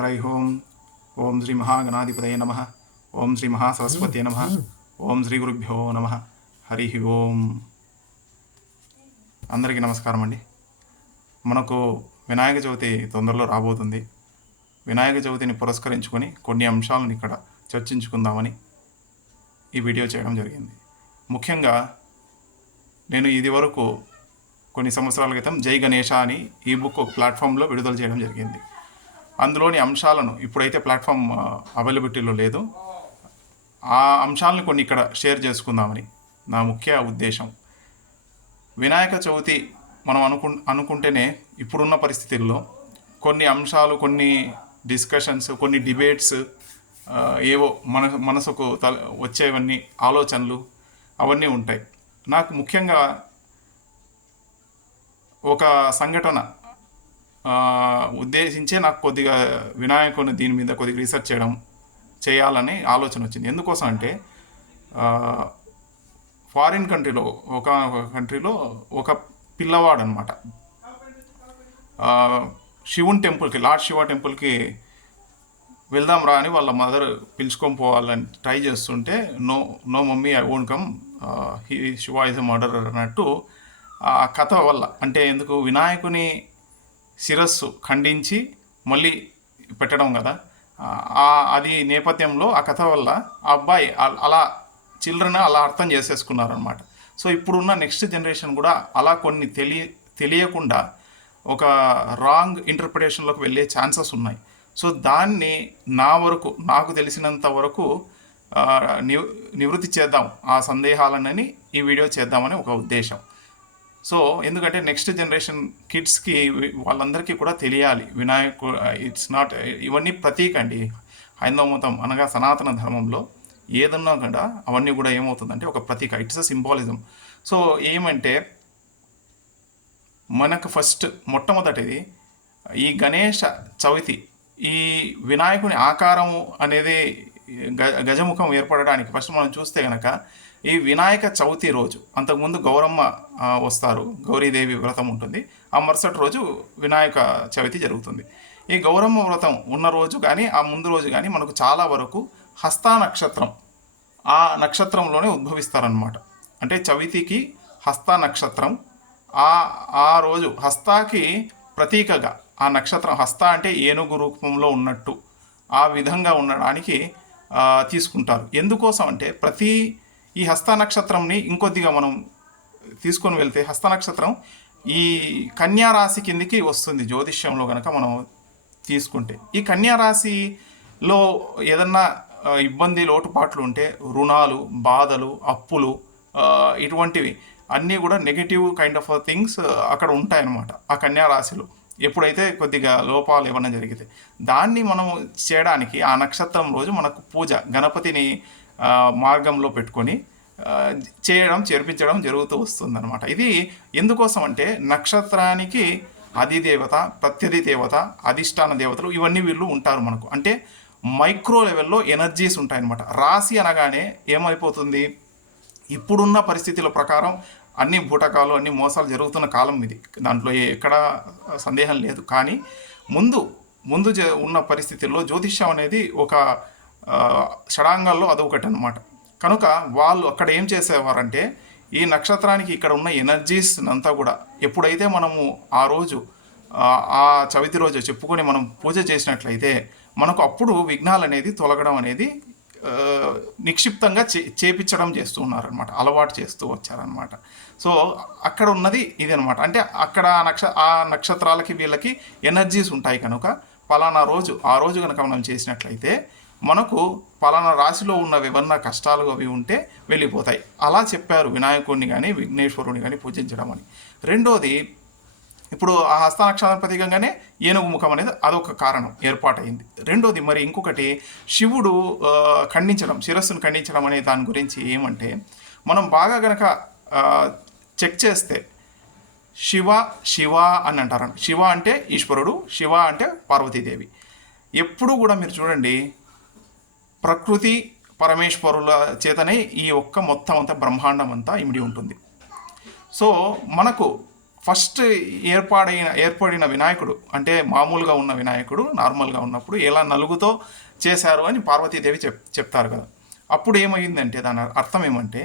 హరై ఓం శ్రీ మహాగణాధిపతయ నమ. ఓం శ్రీ మహాసరస్వతే నమ. ఓం శ్రీ గురుభ్యో నమ. హరి ఓం. అందరికీ నమస్కారం అండి. మనకు వినాయక చవితి తొందరలో రాబోతుంది. వినాయక చవితిని పురస్కరించుకొని కొన్ని అంశాలను ఇక్కడ చర్చించుకుందామని ఈ వీడియో చేయడం జరిగింది. ముఖ్యంగా నేను ఇది వరకు కొన్ని సంవత్సరాల క్రితం జై గణేష అని ఈ బుక్ ఒక ప్లాట్ఫామ్లో విడుదల చేయడం జరిగింది. అందులోని అంశాలను ఇప్పుడైతే ప్లాట్ఫామ్ అవైలబిలిటీలో లేదు, ఆ అంశాలను కొన్ని ఇక్కడ షేర్ చేసుకుందామని నా ముఖ్య ఉద్దేశం. వినాయక చవితి మనం అనుకుంటేనే ఇప్పుడున్న పరిస్థితుల్లో కొన్ని అంశాలు, కొన్ని డిస్కషన్స్, కొన్ని డిబేట్స్, ఏవో మనసుకు వచ్చేవన్నీ ఆలోచనలు అవన్నీ ఉంటాయి. నాకు ముఖ్యంగా ఒక సంఘటన ఉద్దేశించే నాకు కొద్దిగా వినాయకుని దీని మీద కొద్దిగా రీసెర్చ్ చేయాలని ఆలోచన వచ్చింది. ఎందుకోసం అంటే ఫారిన్ కంట్రీలో ఒక కంట్రీలో ఒక పిల్లవాడు అనమాట శివుని టెంపుల్కి, లార్డ్ శివ టెంపుల్కి వెళ్దాం రా అని వాళ్ళ మదర్ పిలుచుకొని పోవాలని ట్రై చేస్తుంటే no mummy I won't come, Shiva is a murderer అన్నట్టు ఆ కథ వల్ల, అంటే ఎందుకు వినాయకుని శిరస్సు ఖండించి మళ్ళీ పెట్టడం కదా, అది నేపథ్యంలో ఆ కథ వల్ల ఆ అబ్బాయి అలా చిల్డ్రన్ అలా అర్థం చేసేసుకున్నారనమాట. సో ఇప్పుడున్న నెక్స్ట్ జనరేషన్ కూడా అలా కొన్ని తెలియకుండా ఒక రాంగ్ ఇంటర్ప్రిటేషన్లోకి వెళ్ళే ఛాన్సెస్ ఉన్నాయి. సో దాన్ని నాకు తెలిసినంత వరకు నివృత్తి చేద్దాం ఆ సందేహాలనని ఈ వీడియో చేద్దామని ఒక ఉద్దేశం. సో ఎందుకంటే నెక్స్ట్ జనరేషన్ కిడ్స్కి వాళ్ళందరికీ కూడా తెలియాలి వినాయకుడు ఇట్స్ నాట్, ఇవన్నీ ప్రతీక అండి. హైందవ మతం అనగా సనాతన ధర్మంలో ఏదన్నా కూడా అవన్నీ కూడా ఏమవుతుందంటే ఒక ప్రతీక, ఇట్స్ అ సింబాలిజం. సో ఏమంటే మనకు మొట్టమొదటిది ఈ గణేష చవితి, ఈ వినాయకుని ఆకారము అనేది గజముఖం ఏర్పడడానికి ఫస్ట్ మనం చూస్తే కనుక ఈ వినాయక చవితి రోజు, అంతకుముందు గౌరమ్మ వస్తారు, గౌరీదేవి వ్రతం ఉంటుంది, ఆ మరుసటి రోజు వినాయక చవితి జరుగుతుంది. ఈ గౌరమ్మ వ్రతం ఉన్న రోజు కానీ ఆ ముందు రోజు కానీ మనకు చాలా వరకు హస్తా నక్షత్రం, ఆ నక్షత్రంలోనే ఉద్భవిస్తారనమాట. అంటే చవితికి హస్తా నక్షత్రం, ఆ రోజు హస్తాకి ప్రతీకగా ఆ నక్షత్రం, హస్త అంటే ఏనుగు రూపంలో ఉన్నట్టు ఆ విధంగా ఉండడానికి తీసుకుంటారు. ఎందుకోసం అంటే ఈ హస్త నక్షత్రంని ఇంకొద్దిగా మనం తీసుకొని వెళ్తే, హస్త నక్షత్రం ఈ కన్యా రాశి కిందికి వస్తుంది జ్యోతిష్యంలో కనుక మనం తీసుకుంటే. ఈ కన్యా రాశిలో ఏదన్నా ఇబ్బంది, లోటుపాట్లు ఉంటే రుణాలు, బాధలు, అప్పులు, ఇటువంటివి అన్నీ కూడా నెగిటివ్ కైండ్ ఆఫ్ థింగ్స్ అక్కడ ఉంటాయన్నమాట ఆ కన్యా రాశిలో. ఎప్పుడైతే కొద్దిగా లోపాలు ఏమన్నా జరిగితే దాన్ని మనం చేయడానికి ఆ నక్షత్రం రోజు మనకు పూజ, గణపతిని మార్గంలో పెట్టుకొని చేర్పించడం జరుగుతూ వస్తుందన్నమాట. ఇది ఎందుకోసం అంటే నక్షత్రానికి అధిదేవత, ప్రత్యధి దేవత, అధిష్టాన దేవతలు ఇవన్నీ వీళ్ళు ఉంటారు మనకు. అంటే మైక్రో లెవెల్లో ఎనర్జీస్ ఉంటాయన్నమాట. రాశి అనగానే ఏమైపోతుంది, ఇప్పుడున్న పరిస్థితుల ప్రకారం అన్ని బూటకాలు, అన్ని మోసాలు జరుగుతున్న కాలం ఇది, దాంట్లో ఎక్కడ సందేహం లేదు. కానీ ముందు ఉన్న పరిస్థితుల్లో జ్యోతిష్యం అనేది ఒక షడాంగాల్లో అదొకటి అనమాట. కనుక వాళ్ళు అక్కడ ఏం చేసేవారంటే ఈ నక్షత్రానికి ఇక్కడ ఉన్న ఎనర్జీస్ అంతా కూడా ఎప్పుడైతే మనము ఆ రోజు ఆ చవితి రోజు చెప్పుకొని మనం పూజ చేసినట్లయితే మనకు అప్పుడు విఘ్నాలు అనేది తొలగడం అనేది నిక్షిప్తంగా చేపించడం చేస్తూ ఉన్నారనమాట, అలవాటు చేస్తూ వచ్చారనమాట. సో అక్కడ ఉన్నది ఇది అనమాట. అంటే అక్కడ ఆ నక్షత్రాలకి వీళ్ళకి ఎనర్జీస్ ఉంటాయి కనుక ఆ రోజు కనుక మనం చేసినట్లయితే మనకు పలానా రాశిలో ఉన్నవి ఏమన్నా కష్టాలు అవి ఉంటే వెళ్ళిపోతాయి. అలా చెప్పారు వినాయకుడిని కానీ విఘ్నేశ్వరుని కానీ పూజించడం అని. రెండోది, ఇప్పుడు ఆ హస్త నక్షత్రం ప్రతీకంగానే ఏనుగు ముఖం అనేది అదొక కారణం ఏర్పాటైంది. రెండోది మరి ఇంకొకటి, శివుడు శిరస్సును ఖండించడం అనే దాని గురించి ఏమంటే మనం బాగా గనక చెక్ చేస్తే శివ అని అంటారు. శివ అంటే ఈశ్వరుడు, శివ అంటే పార్వతీదేవి. ఎప్పుడూ కూడా మీరు చూడండి ప్రకృతి పరమేశ్వరుల చేతనే ఈ మొత్తం అంతా బ్రహ్మాండం అంతా ఇమిడి ఉంటుంది. సో మనకు ఫస్ట్ ఏర్పడిన వినాయకుడు అంటే మామూలుగా ఉన్న వినాయకుడు నార్మల్గా ఉన్నప్పుడు ఎలా నలుగుతో చేశారు అని పార్వతీదేవి చెప్తారు కదా. అప్పుడు ఏమైందంటే దాని అర్థం ఏమంటే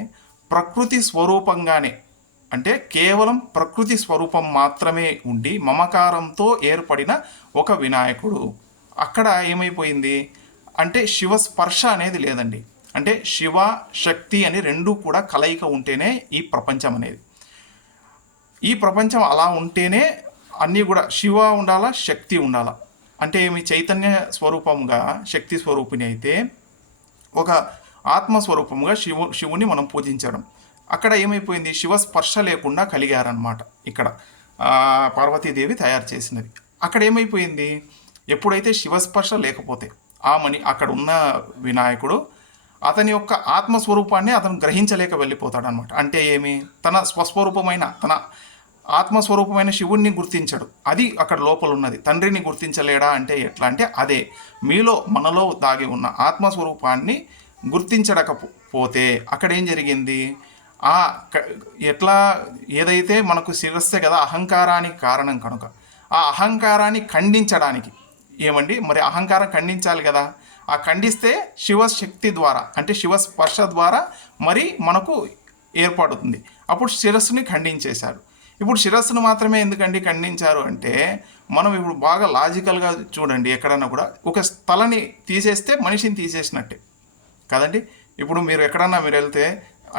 ప్రకృతి స్వరూపంగానే, అంటే కేవలం ప్రకృతి స్వరూపం మాత్రమే ఉండి మమకారంతో ఏర్పడిన ఒక వినాయకుడు. అక్కడ ఏమైపోయింది అంటే శివ స్పర్శ అనేది లేదండి. అంటే శివ శక్తి అని రెండూ కూడా కలయిక ఉంటేనే ఈ ప్రపంచం అనేది. ఈ ప్రపంచం అలా ఉంటేనే అన్నీ కూడా శివ ఉండాలా, శక్తి ఉండాలా. అంటే ఏమి చైతన్య స్వరూపంగా శక్తి స్వరూపిణి అయితే ఒక ఆత్మస్వరూపంగా శివుని మనం పూజించడం. అక్కడ ఏమైపోయింది శివ స్పర్శ లేకుండా కలిగారనమాట. ఇక్కడ పార్వతీదేవి తయారు చేసినది. అక్కడ ఏమైపోయింది ఎప్పుడైతే శివస్పర్శ లేకపోతే అక్కడ ఉన్న వినాయకుడు అతని యొక్క ఆత్మస్వరూపాన్ని అతను గ్రహించలేక వెళ్ళిపోతాడు అనమాట. అంటే ఏమి తన స్వస్వరూపమైన తన ఆత్మస్వరూపమైన శివుణ్ణి గుర్తించడు. అది అక్కడ లోపల ఉన్నది. తండ్రిని గుర్తించలేడా అంటే ఎట్లా అంటే అదే మనలో దాగి ఉన్న ఆత్మస్వరూపాన్ని గుర్తించడకపోతే అక్కడ ఏం జరిగింది ఎట్లా ఏదైతే మనకు శిరస్సే కదా అహంకారానికి కారణం కనుక ఆ అహంకారాన్ని ఖండించడానికి ఏమండి మరి అహంకారం ఖండించాలి కదా. ఆ ఖండిస్తే శివశక్తి ద్వారా అంటే శివస్పర్శ ద్వారా మరి మనకు ఏర్పడుతుంది. అప్పుడు శిరస్సుని ఖండించేశారు. ఇప్పుడు శిరస్సును మాత్రమే ఎందుకండి ఖండించారు అంటే మనం ఇప్పుడు బాగా లాజికల్గా చూడండి, ఎక్కడన్నా కూడా ఒక తలని తీసేస్తే మనిషిని తీసేసినట్టే కదండి. ఇప్పుడు మీరు ఎక్కడన్నా మీరు వెళ్తే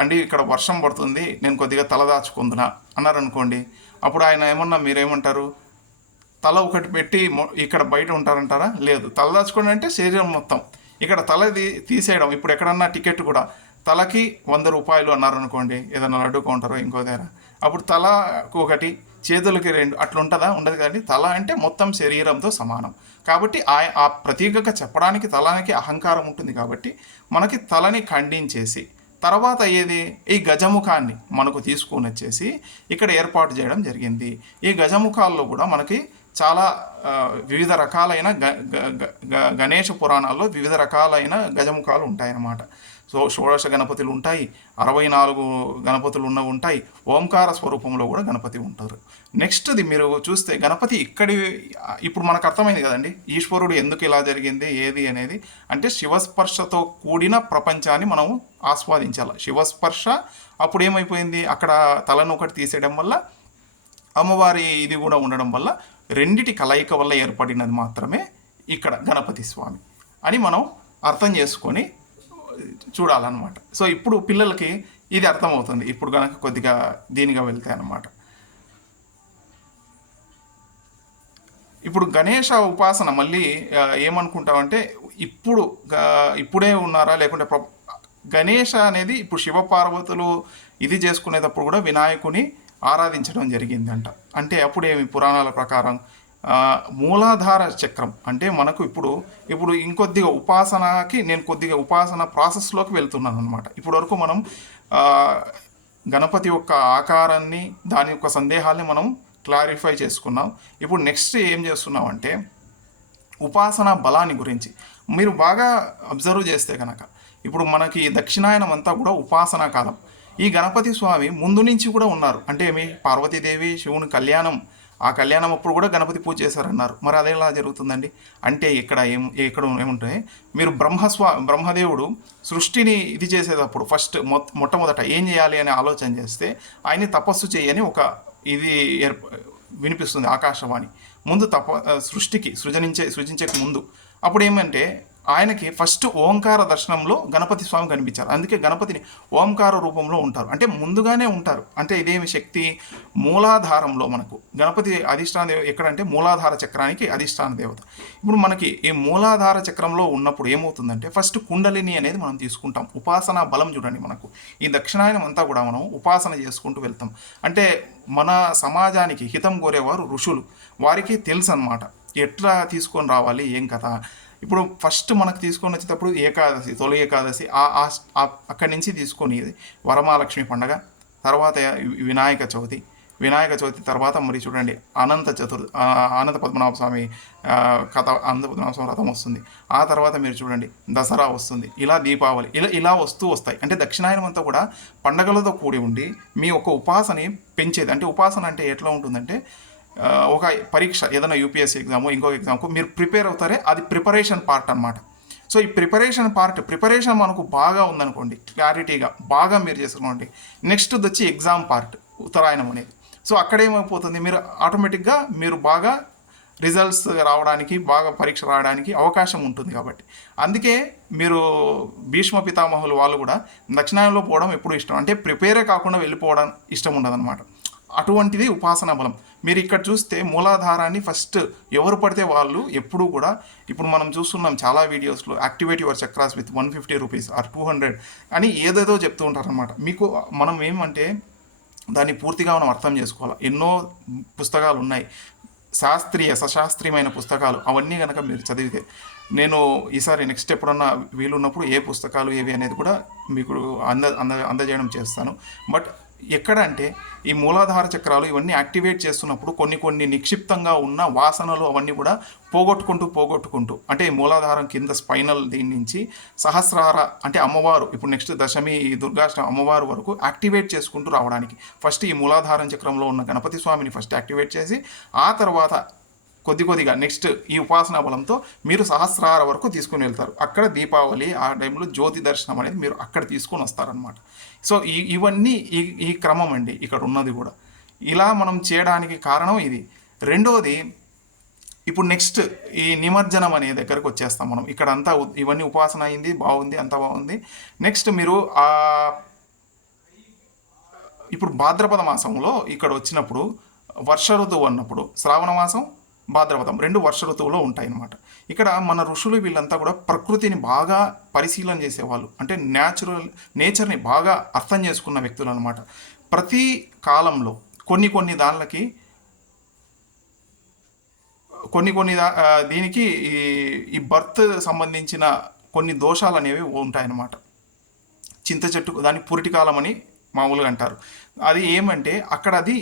అండి ఇక్కడ వర్షం పడుతుంది నేను కొద్దిగా తల దాచుకుందునా అన్నారనుకోండి, అప్పుడు ఆయన ఏమన్నా మీరేమంటారు తల ఒకటి పెట్టి ఇక్కడ బయట ఉంటారంటారా? లేదు. తల దాచుకోండి అంటే శరీరం మొత్తం. ఇక్కడ తల తీసేయడం. ఇప్పుడు ఎక్కడన్నా టికెట్ కూడా తలకి 100 రూపాయలు అన్నారనుకోండి, ఏదైనా లడ్డు కౌంటారో ఇంకో దగ్గర, అప్పుడు తలకు ఒకటి చేతులకి 2 అట్లా ఉంటుందా? ఉండదు కానీ తల అంటే మొత్తం శరీరంతో సమానం. కాబట్టి ఆ ప్రతీకగా చెప్పడానికి తలకి అహంకారం ఉంటుంది. కాబట్టి మనకి తలని ఖండించేసి తర్వాత ఏది ఈ గజముఖాన్ని మనకు తీసుకొని వచ్చేసి ఇక్కడ ఏర్పాటు చేయడం జరిగింది. ఈ గజముఖాల్లో కూడా మనకి చాలా వివిధ రకాలైన గణేష పురాణాల్లో వివిధ రకాలైన గజముఖాలు ఉంటాయన్నమాట. సో షోడశ గణపతులు ఉంటాయి, 64 గణపతులు ఉంటాయి, ఓంకార స్వరూపంలో కూడా గణపతి ఉంటారు. నెక్స్ట్ది మీరు చూస్తే గణపతి ఇప్పుడు మనకు అర్థమైంది కదండి ఈశ్వరుడు ఎందుకు ఇలా జరిగింది ఏది అనేది. అంటే శివస్పర్శతో కూడిన ప్రపంచాన్ని మనం ఆస్వాదించాలి. శివస్పర్శ అప్పుడు ఏమైపోయింది అక్కడ తలను ఒకటి తీసేయడం వల్ల అమ్మవారి ఇది కూడా ఉండడం వల్ల రెండిటి కలయిక వల్ల ఏర్పడినది మాత్రమే ఇక్కడ గణపతి స్వామి అని మనం అర్థం చేసుకొని చూడాలన్నమాట. సో ఇప్పుడు పిల్లలకి ఇది అర్థమవుతుంది ఇప్పుడు కనుక కొద్దిగా దీనిగా వెళ్తాయి అన్నమాట. ఇప్పుడు గణేష ఉపాసన మళ్ళీ ఏమనుకుంటామంటే ఇప్పుడే ఉన్నారా లేకుంటే గణేష అనేది ఇప్పుడు శివపార్వతులు ఇది చేసుకునేటప్పుడు కూడా వినాయకుని ఆరాధించడం జరిగిందంట. అంటే అప్పుడు ఏమి పురాణాల ప్రకారం మూలాధార చక్రం అంటే మనకు ఇప్పుడు ఇంకొద్దిగా నేను కొద్దిగా ఉపాసన ప్రాసెస్లోకి వెళ్తున్నాను అనమాట. ఇప్పటి వరకు మనం గణపతి యొక్క ఆకారాన్ని దాని యొక్క సందేహాల్ని మనం క్లారిఫై చేసుకున్నాం. ఇప్పుడు నెక్స్ట్ ఏం చేస్తున్నాం అంటే ఉపాసన బలాన్ని గురించి మీరు బాగా అబ్జర్వ్ చేస్తే కనుక ఇప్పుడు మనకి దక్షిణాయనం అంతా కూడా ఉపాసనా కాలం. ఈ గణపతి స్వామి ముందు నుంచి కూడా ఉన్నారు. అంటే పార్వతీదేవి శివుని ఆ కళ్యాణం అప్పుడు కూడా గణపతి పూజ చేశారన్నారు. మరి అదే ఎలా జరుగుతుందండి అంటే ఇక్కడ ఏముంటాయి మీరు బ్రహ్మదేవుడు సృష్టిని ఇది చేసేటప్పుడు ఫస్ట్ మొట్టమొదట ఏం చేయాలి అని ఆలోచన చేస్తే ఆయన్ని తపస్సు చేయని ఒక ఇది వినిపిస్తుంది ఆకాశవాణి. ముందు సృజించక ముందు అప్పుడు ఏమంటే ఆయనకి ఫస్ట్ ఓంకార దర్శనంలో గణపతి స్వామి కనిపించారు. అందుకే గణపతిని ఓంకార రూపంలో ఉంటారు, అంటే ముందుగానే ఉంటారు. అంటే ఇదేమి శక్తి మూలాధారంలో మనకు గణపతి అధిష్టాన దేవత ఎక్కడంటే మూలాధార చక్రానికి అధిష్టాన దేవత. ఇప్పుడు మనకి ఈ మూలాధార చక్రంలో ఉన్నప్పుడు ఏమవుతుందంటే ఫస్ట్ కుండలిని అనేది మనం తీసుకుంటాం. ఉపాసనా బలం చూడండి మనకు ఈ దక్షిణాయనం అంతా కూడా మనం ఉపాసన చేసుకుంటూ వెళ్తాం. అంటే మన సమాజానికి హితం కోరేవారు ఋషులు, వారికి తెలుసు అన్నమాట ఎట్లా తీసుకొని రావాలి ఏం కథ. ఇప్పుడు ఫస్ట్ మనకు తీసుకొని వచ్చేటప్పుడు ఏకాదశి, తొలి ఏకాదశి అక్కడి నుంచి తీసుకొని వరమహాలక్ష్మి పండగ, తర్వాత వినాయక చవితి, వినాయక చవితి తర్వాత మరి చూడండి అనంత పద్మనాభ స్వామి కథ, అనంత పద్మనాభ స్వామి రథం వస్తుంది. ఆ తర్వాత మీరు చూడండి దసరా వస్తుంది, ఇలా దీపావళి, ఇలా వస్తాయి. అంటే దక్షిణాయనం అంతా కూడా పండగలతో కూడి ఉండి మీ ఒక ఉపాసని పెంచేది. అంటే ఉపాసన అంటే ఎట్లా ఉంటుందంటే ఒక పరీక్ష ఏదైనా యూపీఎస్సీ ఎగ్జామో ఇంకొక ఎగ్జామ్కు మీరు ప్రిపేర్ అవుతారే, అది ప్రిపరేషన్ పార్ట్ అనమాట. సో ఈ ప్రిపరేషన్ మనకు బాగా ఉందనుకోండి, క్లారిటీగా బాగా మీరు చేసుకోండి, నెక్స్ట్ వచ్చి ఎగ్జామ్ పార్ట్ ఉత్తరాయణం అనేది. సో అక్కడ ఏమైపోతుంది, మీరు ఆటోమేటిక్గా మీరు బాగా రిజల్ట్స్ రావడానికి, బాగా పరీక్ష రావడానికి అవకాశం ఉంటుంది. కాబట్టి అందుకే మీరు భీష్మ పితామహులు వాళ్ళు కూడా దక్షిణాయనంలో పోవడం ఎప్పుడు ఇష్టం, అంటే ప్రిపేరే కాకుండా వెళ్ళిపోవడం ఇష్టం ఉండదన్నమాట. అటువంటిది ఉపాసనా బలం. మీరు ఇక్కడ చూస్తే మూలాధారాన్ని ఫస్ట్ ఎవరు పడితే వాళ్ళు ఎప్పుడూ కూడా, ఇప్పుడు మనం చూస్తున్నాం చాలా వీడియోస్లో, activate your chakras with 150 rupees or 200 అని ఏదేదో చెప్తూ ఉంటారనమాట. మీకు మనం ఏమంటే దాన్ని పూర్తిగా మనం అర్థం చేసుకోవాలి. ఎన్నో పుస్తకాలు ఉన్నాయి, సశాస్త్రీయమైన పుస్తకాలు, అవన్నీ కనుక మీరు చదివితే, నేను ఈసారి నెక్స్ట్ ఎప్పుడన్నా వీలున్నప్పుడు ఏ పుస్తకాలు ఏవి అనేది కూడా మీకు అందజేయడం చేస్తాను. బట్ ఎక్కడ అంటే ఈ మూలాధార చక్రాలు ఇవన్నీ యాక్టివేట్ చేస్తున్నప్పుడు కొన్ని నిక్షిప్తంగా ఉన్న వాసనలు అవన్నీ కూడా పోగొట్టుకుంటూ అంటే ఈ మూలాధారం కింద స్పైనల్ దీని నుంచి సహస్రార అంటే అమ్మవారు, ఇప్పుడు నెక్స్ట్ దశమి దుర్గాష్టమి అమ్మవారు వరకు యాక్టివేట్ చేసుకుంటూ రావడానికి ఫస్ట్ ఈ మూలాధారం చక్రంలో ఉన్న గణపతి స్వామిని ఫస్ట్ యాక్టివేట్ చేసి, ఆ తర్వాత కొద్దిగా నెక్స్ట్ ఈ ఉపాసనా బలంతో మీరు సహస్రార వరకు తీసుకుని వెళ్తారు. అక్కడ దీపావళి ఆ టైంలో జ్యోతి దర్శనం అనేది మీరు అక్కడ తీసుకొని వస్తారనమాట. సో ఇవన్నీ ఈ క్రమం అండి ఇక్కడ ఉన్నది కూడా. ఇలా మనం చేయడానికి కారణం ఇది. రెండోది, ఇప్పుడు నెక్స్ట్ ఈ నిమజ్జనం అనే దగ్గరకు వచ్చేస్తాం మనం. ఇక్కడ అంతా ఇవన్నీ ఉపాసన అయింది, బాగుంది, అంతా బాగుంది. నెక్స్ట్ మీరు ఇప్పుడు భాద్రపద మాసంలో ఇక్కడ వచ్చినప్పుడు వర్ష ఋతువు అన్నప్పుడు శ్రావణ మాసం, భాద్రపదం రెండు వర్ష ఋతువులో ఉంటాయి అన్నమాట. ఇక్కడ మన ఋషులు వీళ్ళంతా కూడా ప్రకృతిని బాగా పరిశీలన చేసేవాళ్ళు, అంటే నేచర్ని బాగా అర్థం చేసుకున్న వ్యక్తులు అనమాట. ప్రతి కాలంలో కొన్ని దానికి దీనికి ఈ బర్త్ సంబంధించిన కొన్ని దోషాలు అనేవి ఉంటాయన్నమాట. చింత చెట్టు దాన్ని పురిటి కాలం అని మామూలుగా అంటారు. అది ఏమంటే అక్కడ అది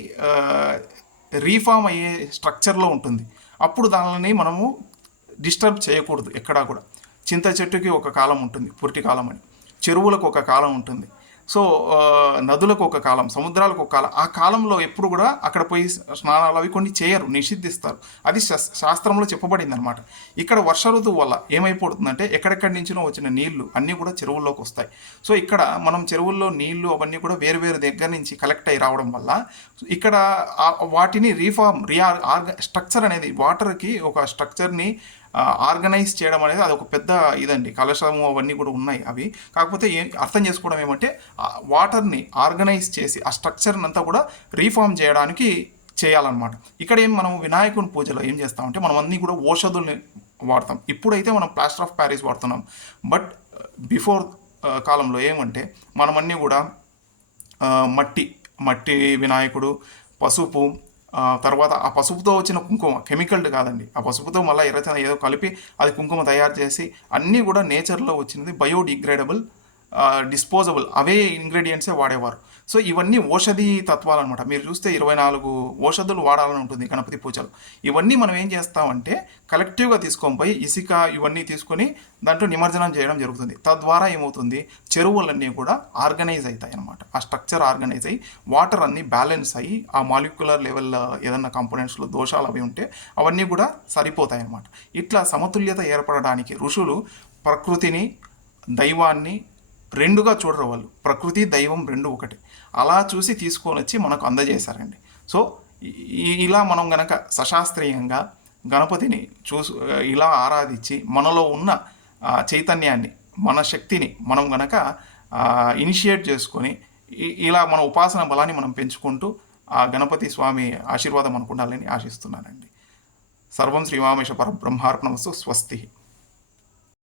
రీఫామ్ అయ్యే స్ట్రక్చర్లో ఉంటుంది. అప్పుడు దానిని మనము డిస్టర్బ్ చేయకూడదు ఎక్కడా కూడా. చింత చెట్టుకి ఒక కాలం ఉంటుంది, పురిటి కాలం అని. చెరువులకు ఒక కాలం ఉంటుంది. సో నదులకు ఒక కాలం, సముద్రాలకు ఒక కాలం. ఆ కాలంలో ఎప్పుడు కూడా అక్కడ పోయి స్నానాలు అవి కొన్ని చేయరు, నిషిద్ధిస్తారు. అది శాస్త్రంలో చెప్పబడింది అనమాట. ఇక్కడ వర్ష ఋతువు వల్ల ఏమైపోతుందంటే ఎక్కడెక్కడి నుంచినో వచ్చిన నీళ్లు అన్నీ కూడా చెరువుల్లోకి వస్తాయి. సో ఇక్కడ మనం చెరువుల్లో నీళ్లు అవన్నీ కూడా వేరు దగ్గర నుంచి కలెక్ట్ అయ్యి రావడం వల్ల ఇక్కడ వాటిని స్ట్రక్చర్ అనేది, వాటర్కి ఒక స్ట్రక్చర్ని ఆర్గనైజ్ చేయడం అనేది అది ఒక పెద్ద ఇదండి. కలశము అవన్నీ కూడా ఉన్నాయి అవి. కాకపోతే అర్థం చేసుకోవడం ఏమంటే వాటర్ని ఆర్గనైజ్ చేసి ఆ స్ట్రక్చర్ని అంతా కూడా రీఫార్మ్ చేయడానికి చేయాలన్నమాట. ఇక్కడ మనం వినాయకుని పూజలో ఏం చేస్తామంటే మనం అన్నీ కూడా ఔషధుల్ని వాడతాం. ఇప్పుడైతే మనం ప్లాస్టర్ ఆఫ్ ప్యారిస్ వాడుతున్నాం. బట్ బిఫోర్ కాలంలో ఏమంటే మనమన్నీ కూడా మట్టి వినాయకుడు, పసుపు, తర్వాత ఆ పసుపుతో వచ్చిన కుంకుమ, కెమికల్డ్ కాదండి. ఆ పసుపుతో మళ్ళీ ఎర్రచందనం ఏదో కలిపి అది కుంకుమ తయారు చేసి అన్నీ కూడా నేచర్లో వచ్చినది, బయోడిగ్రేడబుల్, డిస్పోజబుల్ అవే ఇంగ్రీడియంట్సే వాడేవారు. సో ఇవన్నీ ఔషధి తత్వాలు అనమాట. మీరు చూస్తే 24 ఔషధులు వాడాలని ఉంటుంది గణపతి పూజలు. ఇవన్నీ మనం ఏం చేస్తామంటే కలెక్టివ్గా తీసుకొని పోయి ఇసుక ఇవన్నీ తీసుకొని దాంట్లో నిమజ్జనం చేయడం జరుగుతుంది. తద్వారా ఏమవుతుంది, చెరువులన్నీ కూడా ఆర్గనైజ్ అవుతాయి అనమాట. ఆ స్ట్రక్చర్ ఆర్గనైజ్ అయ్యి వాటర్ అన్నీ బ్యాలెన్స్ అయ్యి ఆ మాలిక్యులర్ లెవెల్ ఏదన్నా కాంపోనెంట్స్లో దోషాలు అవి ఉంటే అవన్నీ కూడా సరిపోతాయి అనమాట. ఇట్లా సమతుల్యత ఏర్పడడానికి ఋషులు ప్రకృతిని, దైవాన్ని రెండుగా చూడరు వాళ్ళు. ప్రకృతి దైవం రెండు ఒకటి. అలా చూసి తీసుకొని వచ్చి మనకు అందజేశారండి. సో ఇలా మనం గనక సశాస్త్రీయంగా గణపతిని ఇలా ఆరాధించి మనలో ఉన్న చైతన్యాన్ని, మన శక్తిని మనం గనక ఇనిషియేట్ చేసుకొని ఇలా మన ఉపాసన బలాన్ని మనం పెంచుకుంటూ ఆ గణపతి స్వామి ఆశీర్వాదం అనుకుండాలని ఆశిస్తున్నానండి. సర్వం శ్రీమామేశ పరబ్రహ్మార్పణమస్తు. స్వస్తి.